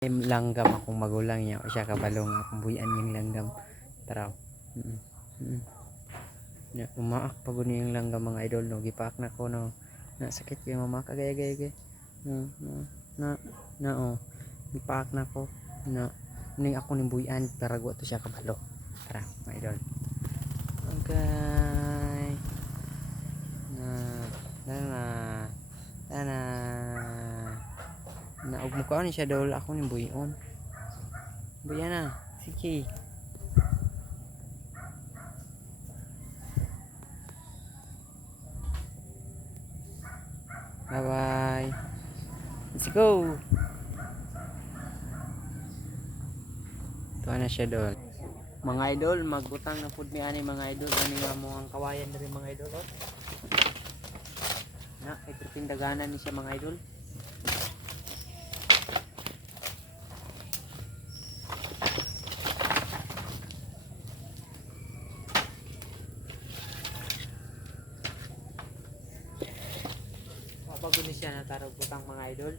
Langgam akong magulang niya o siya kabalong akong buyan yung langgam taraw. Umaak pa gud yung langgam mga idol no, gipaak na ko no, na sakit yung mama kagay gay na oh, gipaak na ko na ning ako ning buyan tarago to siya kabalo tara mga idol. Okay na naog mo kaon siya daw ako ning buyon na sige. Bye bye. Let's go. Tuwa na siya doon. Mga idol, magbutang na pud mi ani mga idol. Ani nga mo ang kawayan diri mga idol. Oh. Na kay pindaganan ni siya mga idol. Bago ni siya natarog butang mga idol.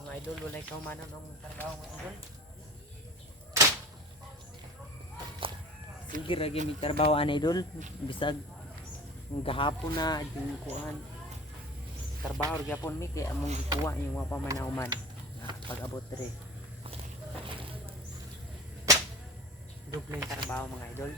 Mga idol, walay kaumanon ang trabaho mga idol. Sige lagi mi trabaho an idol. Bisag gahapon na yung kuan. Trabaho gyapon mi kay among gikuha yung wa pa manahuman. Pag-abot diri. Doble trabaho mga idol.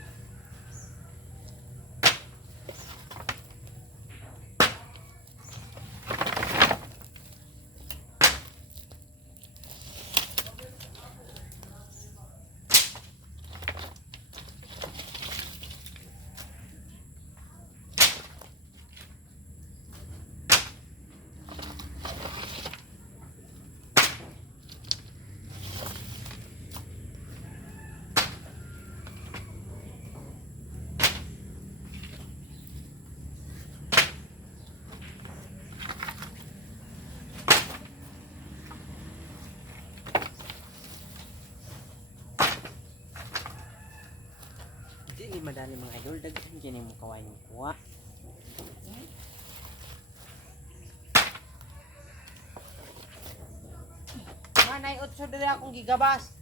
Di madali mga idol, daghan kini mo kawayan mo kuha. Manay 8 diri akong gigabas.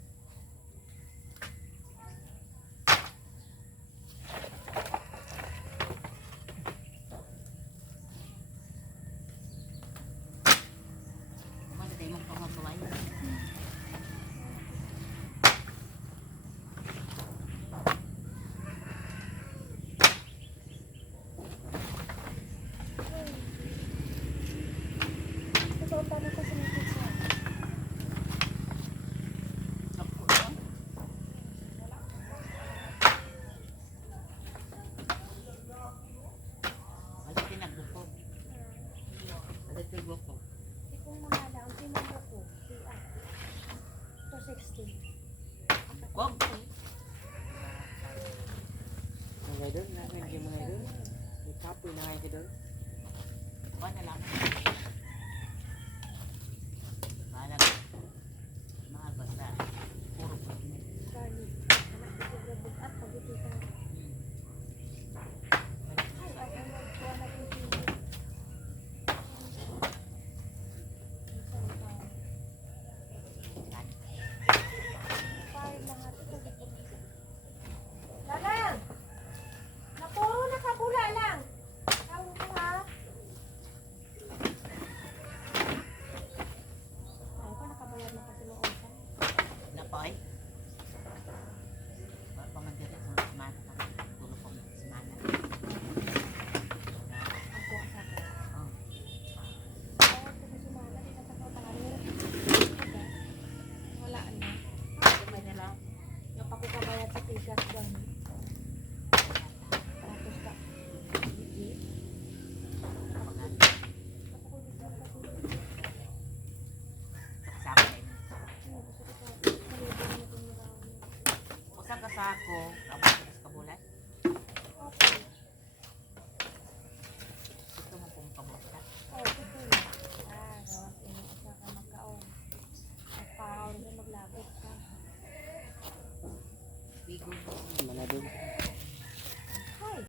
Isa ka sako, tapos sa kabulat. Okay. Ito mo pong kabulat. Oh, ito lang. Gawas ini isa ka magkaon. Magpaon na maglabot ka. Bigo. Manadog.